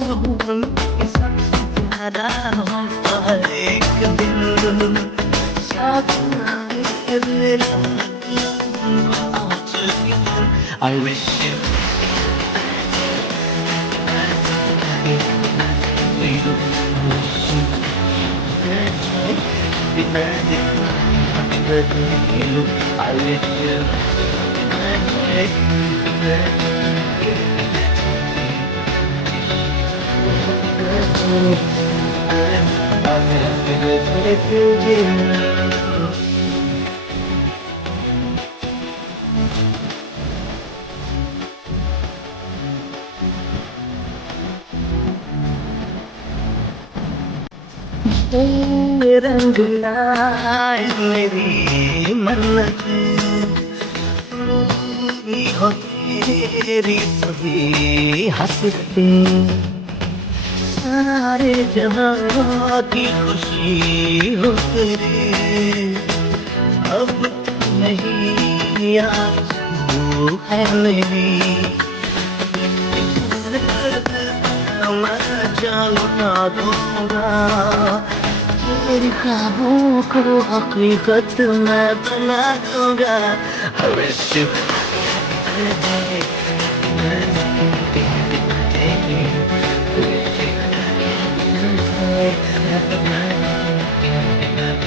रूम के साथ तुम्हारा होता एक दिन साथ आए मेरा I wish you happy birthday, happy birthday to you. I wish you happy birthday to you. रंग लाए मेरी मन्नत पूरी हो तेरी सभी हंसते सारे जहां की खुशी हो तेरे अब नहीं आरज़ू है मेरी मैं जान ना दूंगा तेरे ख्वाबों को हकीकत मैं बना दूंगा I wish you happy birthday